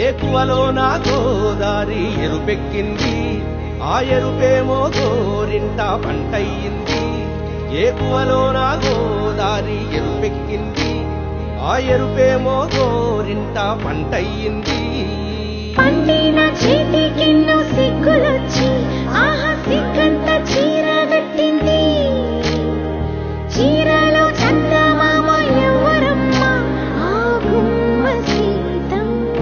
ఏకువలో నా గోదారి ఎరుపెక్కింది, ఆ ఎరుపేమో గోరింట పంటయ్యింది. ఏకువలో నా గోదారి ఎరుపెక్కింది, ఆ ఎరుపేమో గోరింట పంటయ్యింది. పండిన చేతికెన్నో సిగ్గులొచ్చి ఆహా సిగ్గంత చీర కట్టింది. చీరలో చందమామ ఎవరమ్మ, ఆ గుమ్మ సీతమ్మ.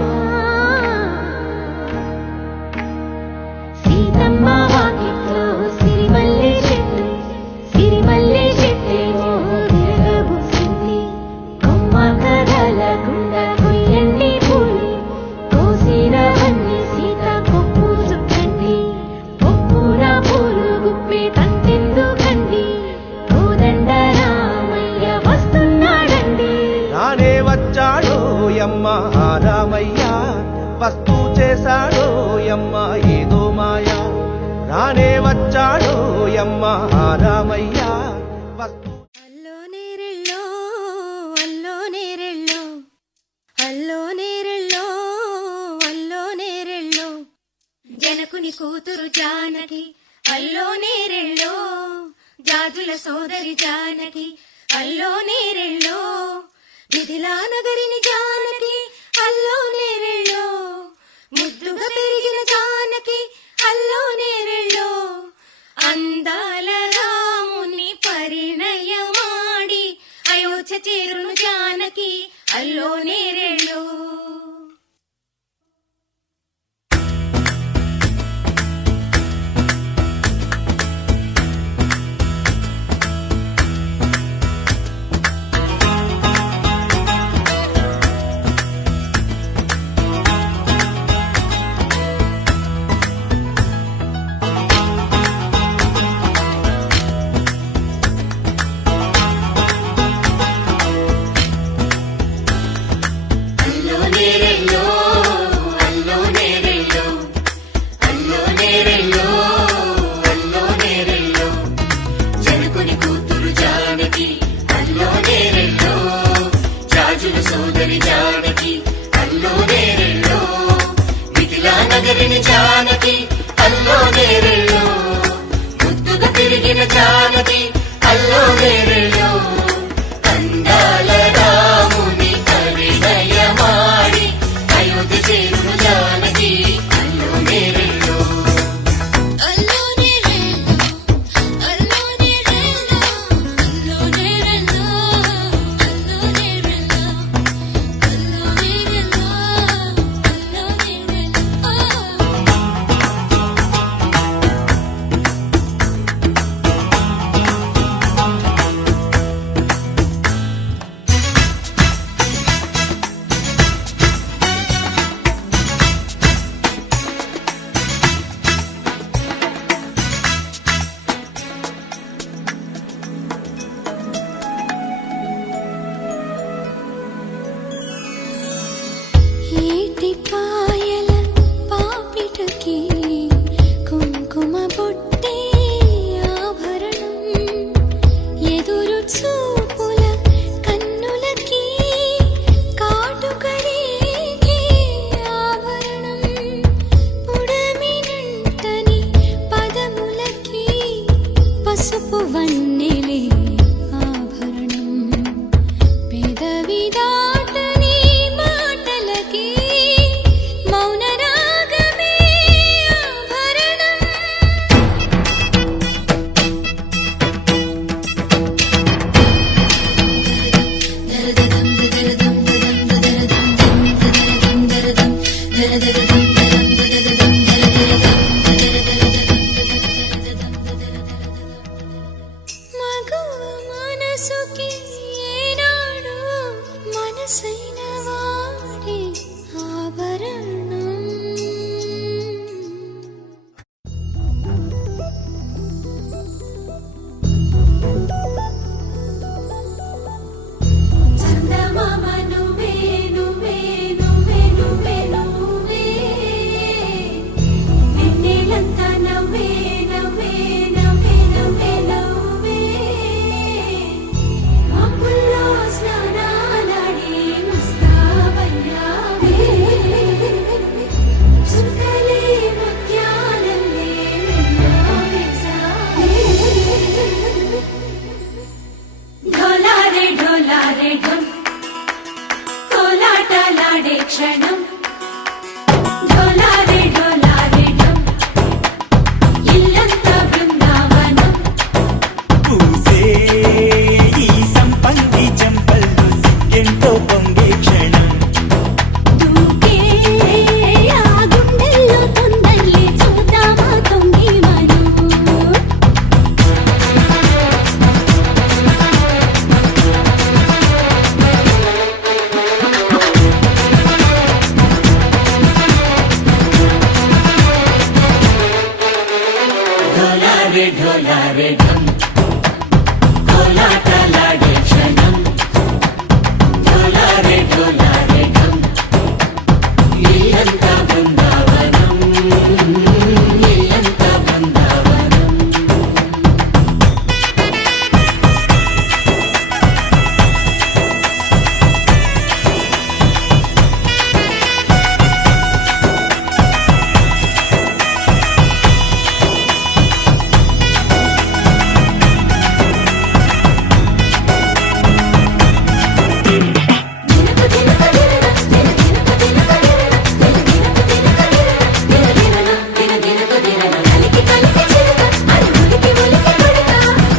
సీతమ్మ వాకిట్లో సిరిమల్లె చెట్టు, సిరిమల్లె చెట్టేమో తిరగబూసింది. కొమ్మ కదలకుండా కొయ్యండి పూలు, కోసినవన్నీ సీత కొప్పు చుట్టండి. కొప్పున పూలు గుప్పే తంతెందుకండి, కోదండ రామయ్య వస్తున్నాడండి. రానే వచ్చాడో యమ్మ ఆ రామయ్య, వస్తూ చేశాడో యమ్మ ఏదో మాయా. రానే వచ్చాడో యమ్మ ఆ రామయ్య, వస్తూ అల్లో నేరెళ్ళో, అల్లో నేరెళ్ళో, అల్లో నేరెళ్ళో, అల్లో నేరెళ్ళో. జనకుని కూతురు జానకి అల్లో నేరెళ్ళో, జాజుల సోదరి జానకి అల్లో నేరెళ్ళో. మిథిలా నగరిని జానకి అల్లో నేరెళ్ళో, ముద్దుగా పెరిగిన జానకి అల్లో నేరెళ్ళో. అందాల రాముని పరిణయమాడి అయోధ్య చేరును జానకి అల్లో నేరెళ్ళో. సోదరి జానకి అల్లో నేరెళ్ళో, మిథిలా నగరిని జానకి అల్లో నేరెళ్ళో. ముద్దుగా తిరిగిన జానకి అల్లో నేరెళ్ళో. అందాల రాముని పరిణయమాడి అయోధ్య చేరును జానకి అల్లో నేరెళ్ళో. ఏటికాయల పాపిటకి కుంకుమ బొట్టే ఆభరణం, ఎదురు చూపుల కన్నులకి కాటుకరేగే ఆభరణం, పుడమినంటని పదములకి పసుపు వన్నెలే ఆభరణం, పెదవి దాటని మాటలకి మౌన రాగమే ఆభరణం. మగువ మనసుకి ఏనాడు మనసైన వాడే ఆభరణం. చందమామ నువ్వే నువ్వే నువ్వే నువ్వే నువ్వే, వెన్నెలంతా నవ్వే నవ్వే నవ్వే నవ్వే నవ్వే. మబ్బుల్లో స్నానాలాడి ढोलारे क्षणं ढोलारे ढोलारे ढम ఇల్లంతా బృందావనం పూసే ఈ సంపంగి చెంపల్లో సిగ్గెంతో పొంగే క్షణం దూకే ఆ గుండెల్లో తొందరలే చూద్దామా తొంగి మనం ढोलारे ढोलारे ढम कोलाटलाडे क्षणं ढोलारे ढोलारे ढम ఇల్లంతా బృందావనం ఇల్లంతా బృందావనం దినకు దినకు దినకు దినన కలికి కలికి చిలుక అది ఉలికి ఉలికి కొడక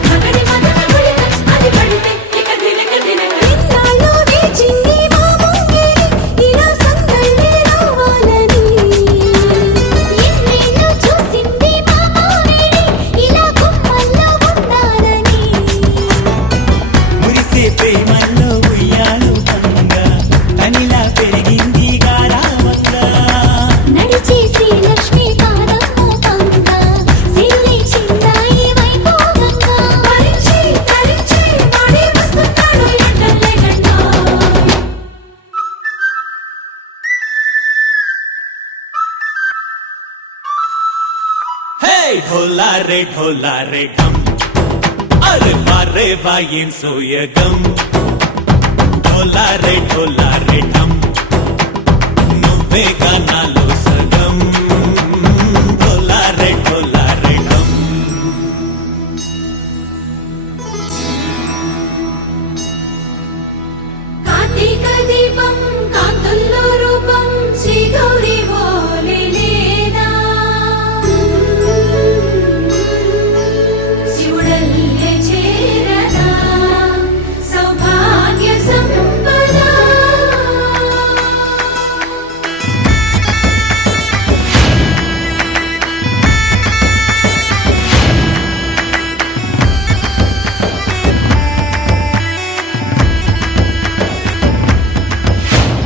మగడి మదన గుళిక అది పడితే ఇక దినక దినక ఇన్నాళ్ళు వేచింది మా ముంగిరి ఇలా సందళ్ళే రావాలని ఎన్నేళ్ళు చూసింది మా మావేడి ఇలా గుమ్మల్లో ఉండాలని మురిసే ప్రేమల్లో ఉయ్యాలు పంగా తనిలా పెరిగింది గారావంగా నడిచే శ్రీలక్ష్మి పాదము పంగ సిల్లి చిందాయి వైభోగంగా భరించి ధరించి వాడే వస్తున్నాడు ఎండలే గంట హే ఢోలారే ఢోలారే ఢమ్ అరే వారే వాయేం సోయగం ఢోలారే ఢోలారే ఢమ్ నువ్వే గానాలో సగం ఢోలారే ఢోలారే ఢమ్ కార్తీక దీపం కాంతుల్లో రూపం శ్రీ గౌరీ ఓలే లేదా శివుడల్లే చేరదా సౌభాగ్య సంపద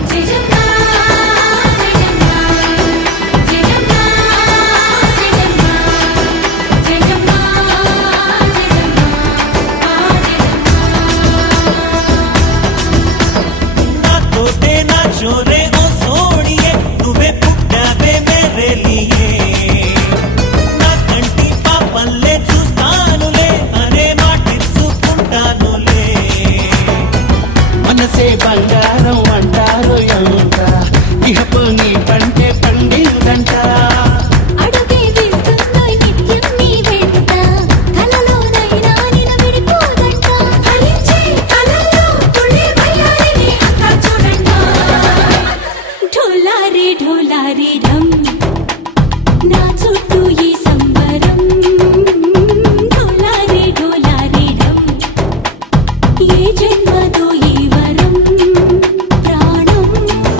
జయజమ్మా జయజమ్మా జయజమ్మా జయజమ్మా జయజమ్మా నా తోటే నా చోరే ఓ సోడియే నువ్వే పుట్టావే మేరే లియే నా కంటి పాపల్లే చూస్తానులే అనే మాటిచ్చుకుంటానులే మనసే బంగారం అంటారు ఎంత ఇహపు నీ పంటే పండిందంట అడుగే వేస్తుందోయ్ నిత్యం నీ వెంట కలలోనైనా నిన్ను విడిపోదంట ఫలించే కలల్లో తుళ్ళే వయ్యారిని అంతా చూడంట ఢోలారే ఢోలారే ఢమ్ నా చుట్టూ ఈ సంబరం ఢోలారే ఢోలారే ఢమ్ ఏ జన్మదో ఈ వరం ప్రాణంలోనే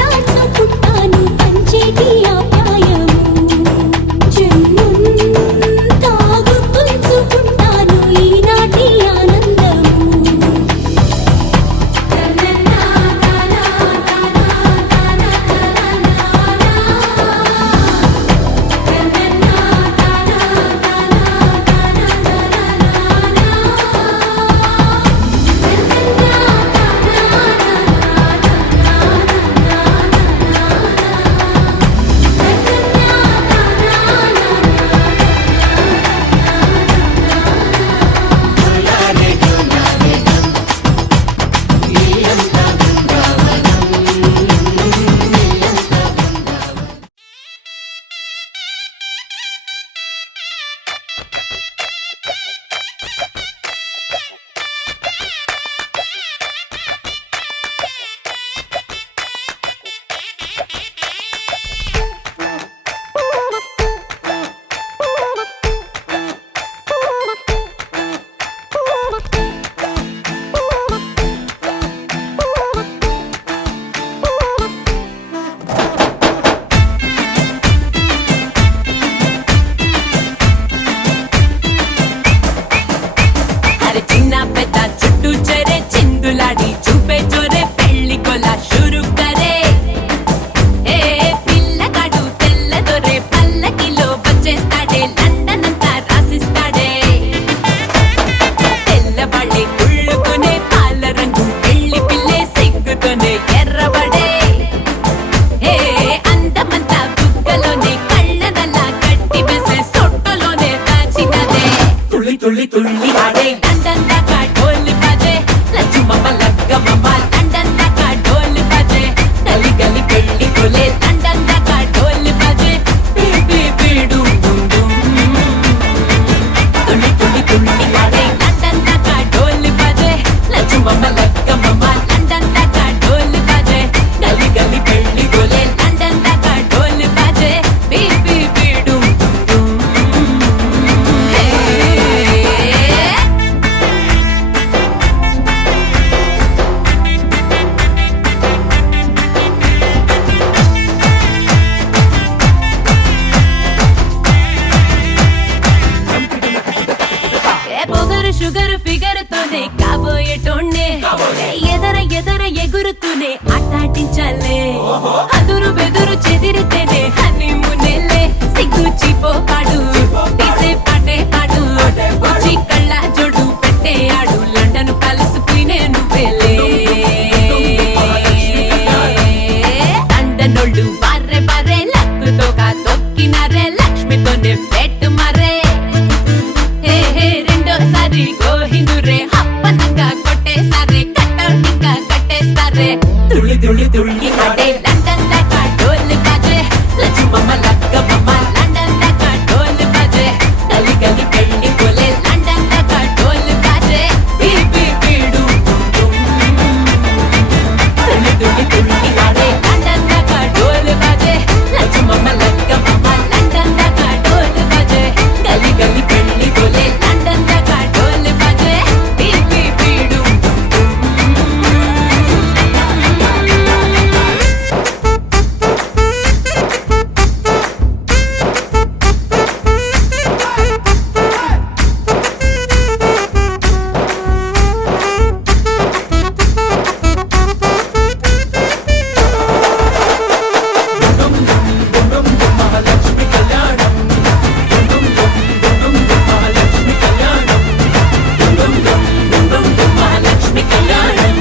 దాచుకుంటాను పంచేటి ఆప్యాయము జన్మంతా గుర్తుంచుకుంటాను ఈనాటి ఆనందము తుళ్ళి తుళ్ళి అడే లండన్ దాకా డోలు బాజే లక్ష్మమ్మ లక్కమ్మ లండన్ దాకా డోలు బాజే గలి గలి పెళ్లి పోలే లండన్ దాకా డోలు బాజే బీబీ బీడు తుళ్ళి తుళ్ళి తుళ్ళి అడే లండన్ దాకా డోలు బాజే లక్ష్మమ్మ లక్కమ్మ లండన్ దాకా డోలు బాజే గలి గలి పెళ్లి పోలే లండన్ దాకా డోలు బాజే బీబీ బీడు మహాలక్ష్మి కళ్యాణం మహాలక్ష్మి కళ్యాణం మహాలక్ష్మి కళ్యాణం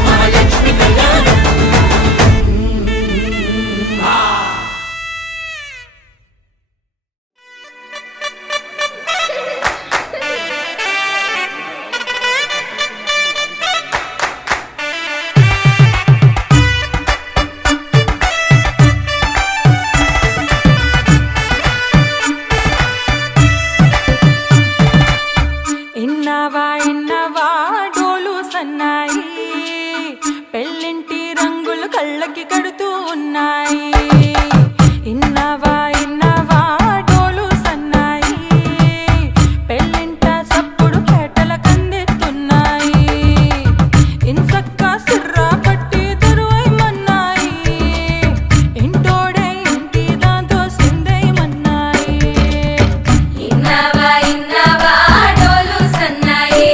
మహాలక్ష్మి కళ్యాణం ఇన్నవా డోలు సన్నాయి పెళ్ళింటి రంగులు కళ్ళకి కడుతూ ఉన్నాయి ఇన్నవా డోలు సన్నాయి పెళ్ళింట సప్పుడు పేటల కందెత్తున్నాయి ఇన్సక్క సుర్రా పట్టి దరువైమన్నాయి ఇంటోడే ఇంటి దాంతో సిందైమన్నాయి ఇన్నవా డోలు సన్నాయి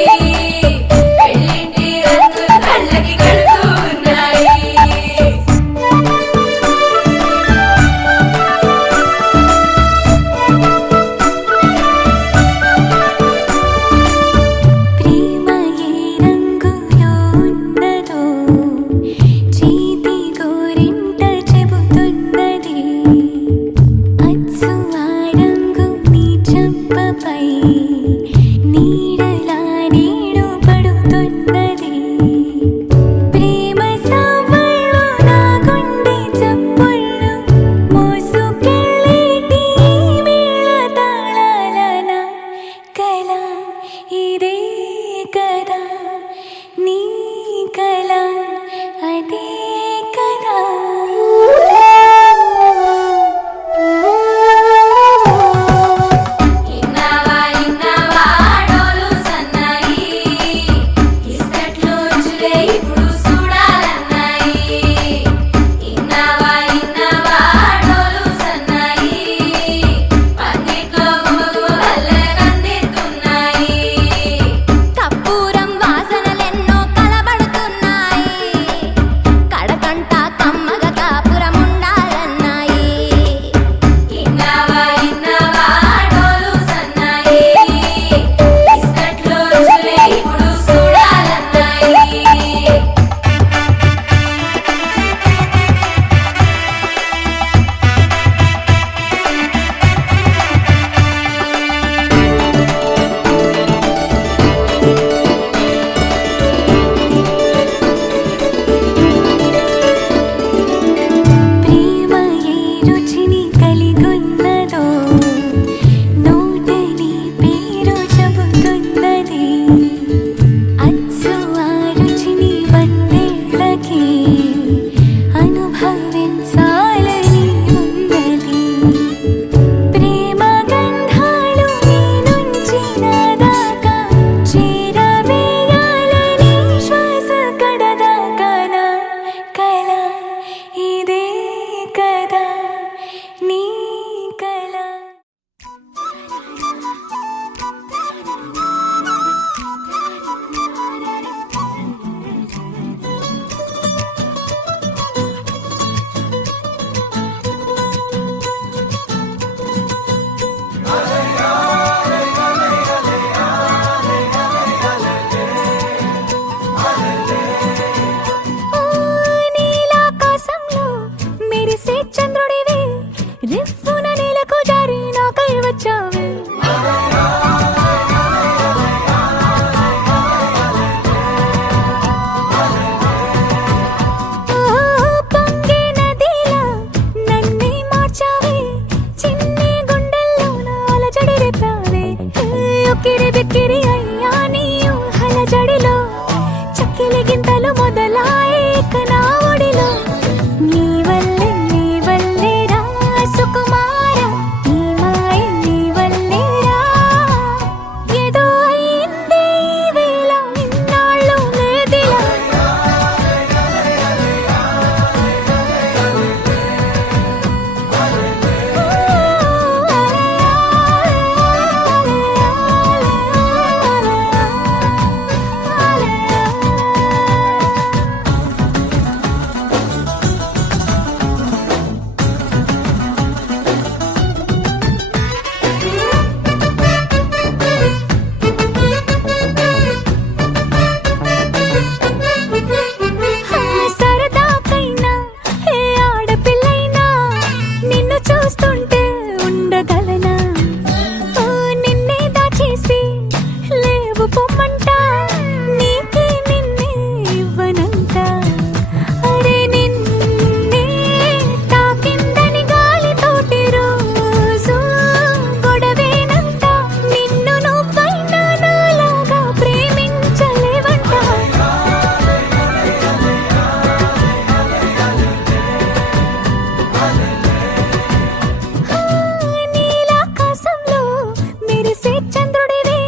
పెళ్ళింటి మొదలు మొదలాయి ఇక నా ఒడిలో నీ వల్లే రా సుకుమార నీ మాయ నీ వల్లే రా ఏదో అయిందే ఈ వేళ ఇన్నాళ్ళు లేదిలా సరదాకైనా ఏ ఆడపిల్లైనా నిన్ను చూస్తుంటే ఉండగలనా నిన్నే దాచేసి లేవు పొమ్మంట నీకే నిన్నే ఇవ్వనంట అరే నిన్నే తాకిందని గాలితోటి రోజు గొడవేనంట నిన్ను నువ్వైనా నాలాగా ప్రేమించలేవంట నీలాకాశంలో మెరిసే చంద్రుడివి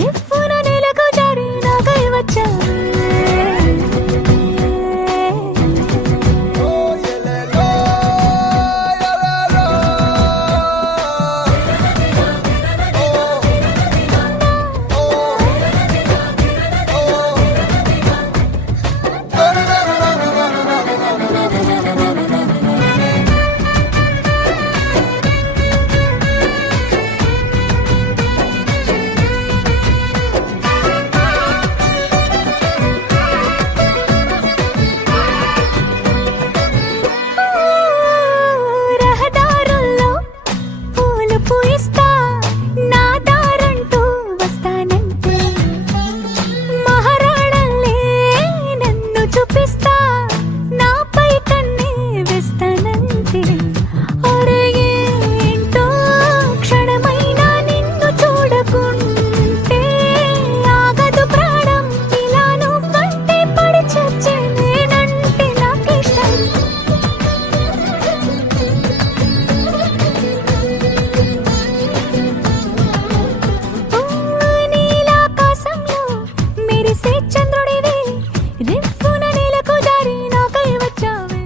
రిఫ్ఫున నెలకు జారి నాకై వచ్చావే రహదారుల్లో పూలు పూయిస్తా నా దారంటూ వస్తానంటే మహారాణల్లే నన్ను చూపిస్తా నాపై కన్నే వేస్తానంటే అరే ఏంటో క్షణమైనా నిన్ను చూడకుంటే ఆగదు ప్రాణం ఇలా నువ్వంటే పడి చచ్చే నేనంటే నాకిష్టం నీలాకాశంలో మెరిసే చంద్రుడివి రిఫ్ఫున నెలకు జారి నాకై వచ్చావే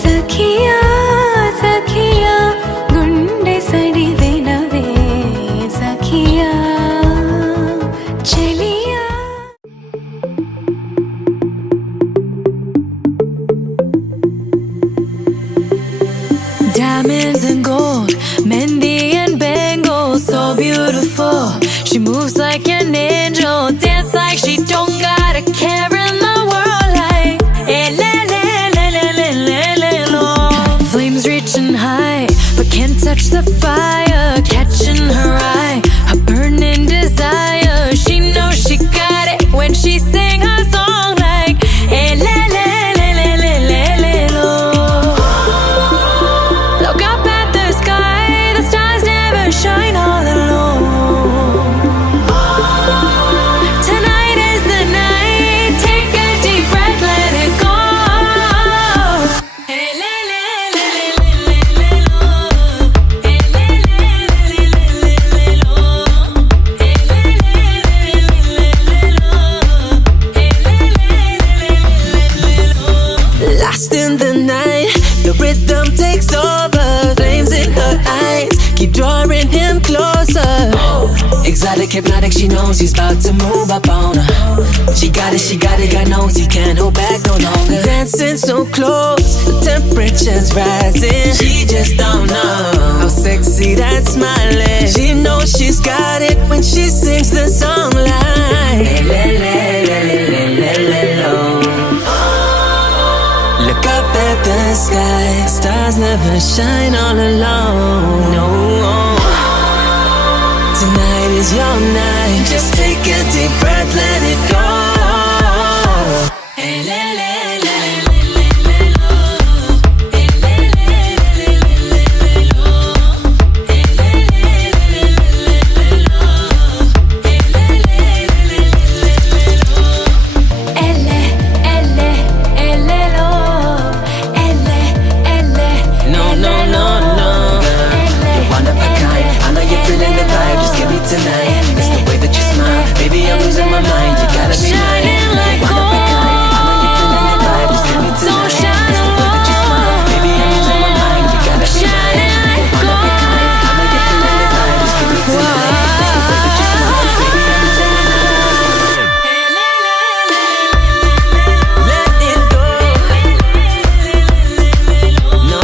సఖియా సఖియా గుండె సడి వినవే సఖియా చెలియా Diamonds and gold, Mendy and bangles, so beautiful. She moves like an angel, dance like she don't got a care in the world. Like, eh, le, le, le, le, le, le, le, lo. Flames reaching high, but can't touch the fire. Catching her eye, a burning desire. She knows she got it when she sing her song. Like, eh, le, le, le, le, le, le, le, lo. Look up at the sky, the stars never shine all alone. Tonight is the night, take a deep breath, let it go. Hey, le, le, le, le, le, le, lo. Hey, le, le, le, le, le, le, lo. Hey, le, le, le, le, le, lo. Hey, le, le, le, le, le, lo. Lost in the night, the rhythm takes over. Flames in her eyes keep drawing him closer. Excited it, hypnotic, she knows he's about to move up on her. She got it, God knows he can't hold back no longer. Dancing so close, the temperature's rising. She just don't know how sexy that smile is. She knows she's got it when she sings the song like lo. Look up at the sky, stars never shine all alone. No, tonight is your night. Just take a deep breath, let it go. Tonight, it's the way that you smile. Baby, I'm losing my mind. You gotta be Shining mine. like Wanna be kind. I know you're feeling the vibe. Just give me tonight. Don't shine It's the way that you smile. Baby, I'm losing my mind. You gotta be Shining mine. like Wanna be kind. I know you're feeling the vibe. Just give me tonight. It's the way that you smile. Baby, I'm losing my mind. Let it go. No.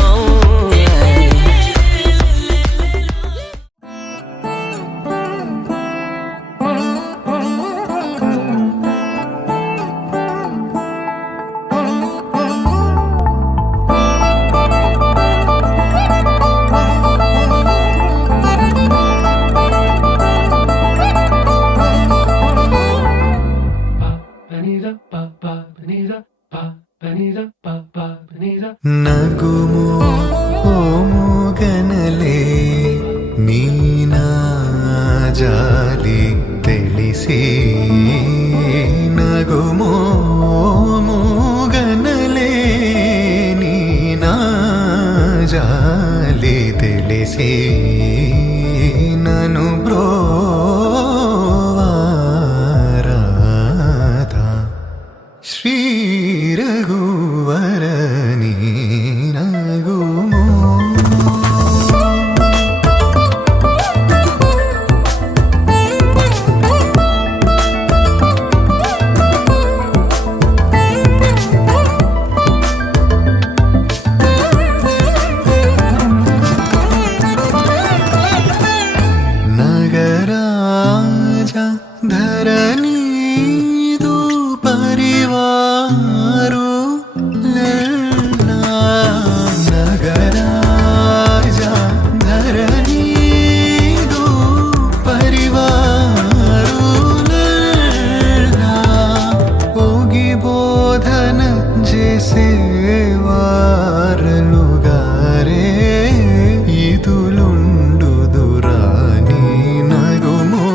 నగుము ఓముగనలే Neena జాలి తెలిసి నగుము ఓముగనలే నీనా జాలి తెలిసి నను బ్రోవారాధా శ్రీ రఘువరని నగుమో నగరాజ ధరణీదు పరివారు లల్లా. నగరాజ ధరణీదు పరివారు లల్లా. Oggy బోధన చేసేవారలుగారే ఇదులుండుదురాని నగుమో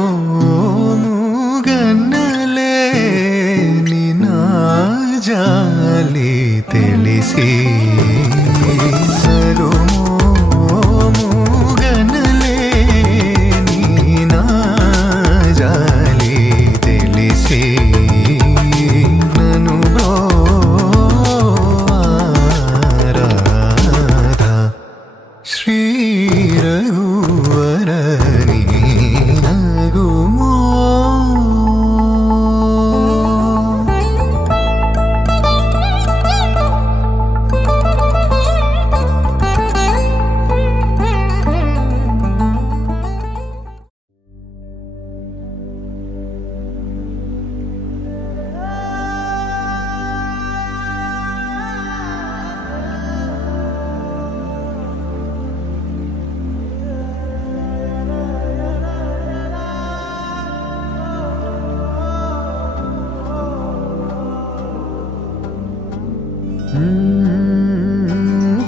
ముగన్నలే నినా జాలి తెలిసి నగుమో ముగన్నలే నినా జాలి తెలిసి నను బ్రోవారాధా శ్రీ రఘువరని నగుమో.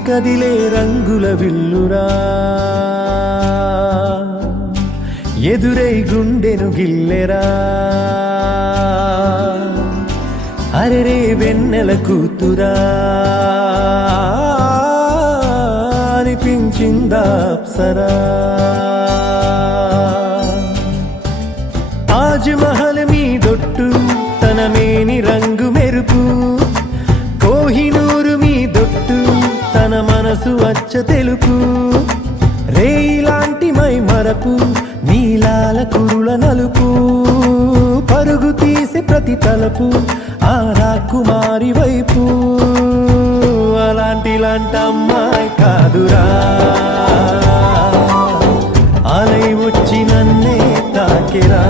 కదిలే రంగుల విల్లురా ఎదురై గుండెను గిల్లెరా. అరెరే వెన్నెల కూతురా అనిపించిందా అప్సరా. తాజ్ మహల్ మీదొట్టు తన మేని రంగు మెరుపు. కోహినూరు మీదొట్టు తన మనసు అచ్చ తెలుపు. రేయిలాంటి మై మరపు నీలాల కురుల నలుపు పరుగు తీసి ప్రతి తలపు ఆ రాకుమారి వైపు అలాంటి అమ్మాయి కాదురా అలై వచ్చి నన్నే తాకిరా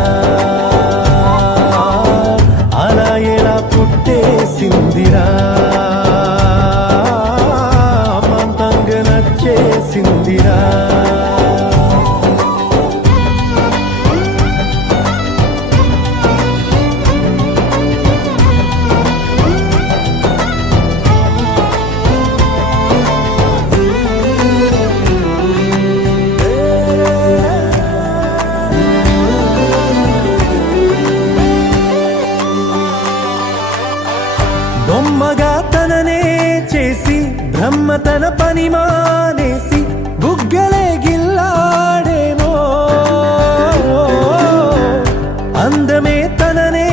అలా ఎలా పుట్టేసిందిరా అమ్మంతంగా నచ్చేసిందిరా బొమ్మగా తననే చేసి బ్రహ్మ తన పని మానేసి బుగ్గలే గిల్లాడేమో అందమే తననే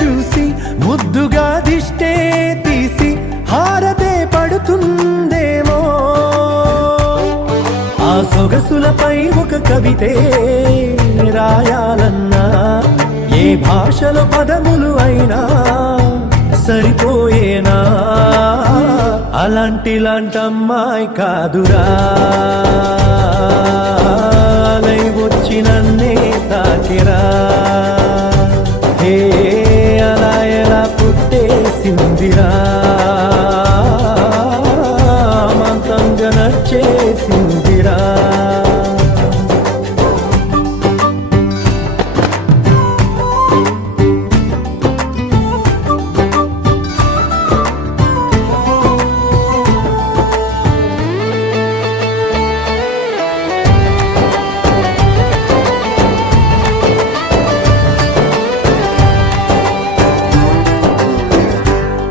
చూసి ముద్దుగా దిష్టే తీసి హారతే పడుతుందేమో ఆ సొగసులపై ఒక కవితే రాయాలన్నా ఏ భాషలో పదములు అయినా సరిపోయేనా అలాంటి అమ్మాయి కాదురా అలై వచ్చి నన్నే తాకిరా హే అలా ఎలా పుట్టేసిందిరా మంతంగా నచ్చేసిందిరా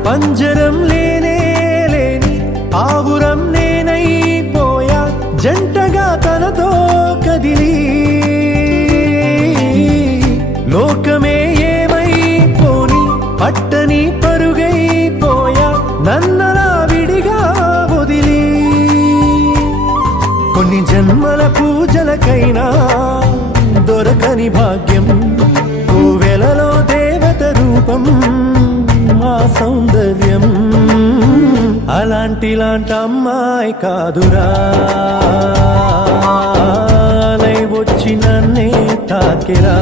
పంజరం లేనే లేని ఆవురం నేనైపోయా జంటగా తనతో కదిలి లోకమే ఏమైపోని పట్టని పరుగైపోయా నన్నలా విడిగా వదిలి కొన్ని జన్మల పూజలకైనా దొరకని భాగ్యం కోవెలలో దేవత రూపం మా సౌందర్యం అలాంటి అమ్మాయి కాదురా అలై వచ్చి నన్నే తాకిరా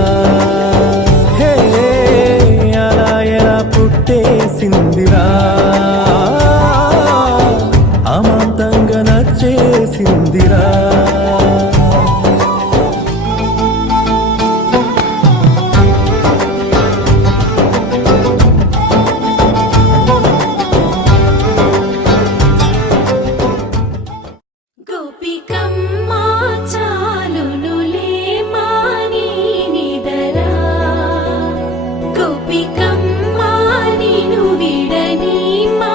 హే అలా ఎలా పుట్టేసిందిరా అమాంతంగా నచ్చేసిందిరా గోపికమ్మా చాలునులే మాని నిదరా గోపికమ్మా నిను విడని మా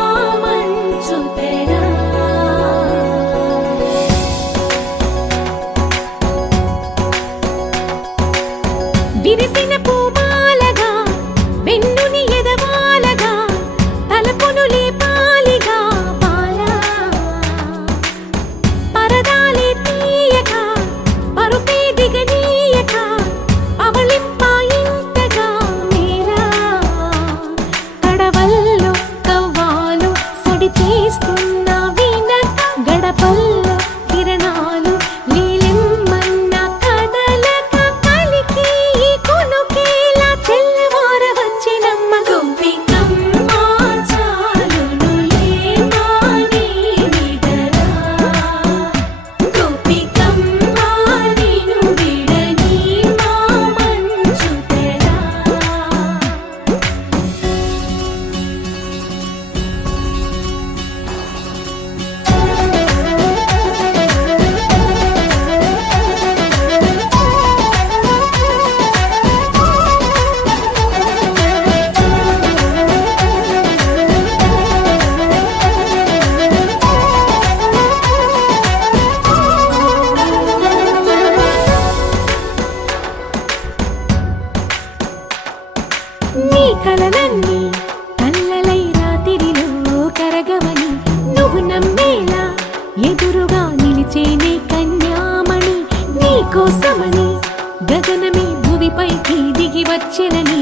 నచ్చిన నీ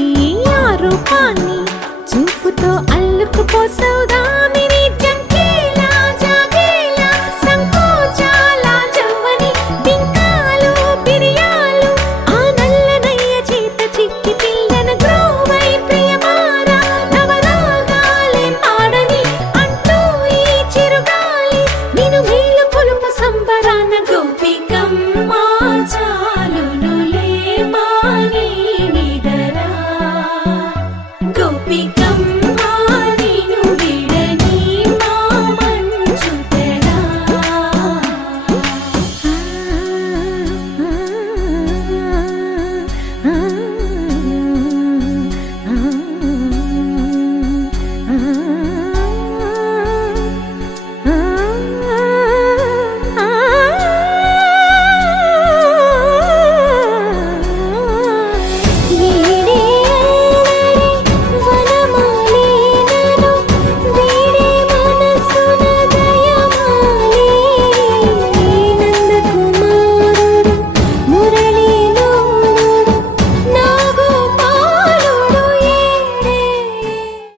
ఆ రూపాన్ని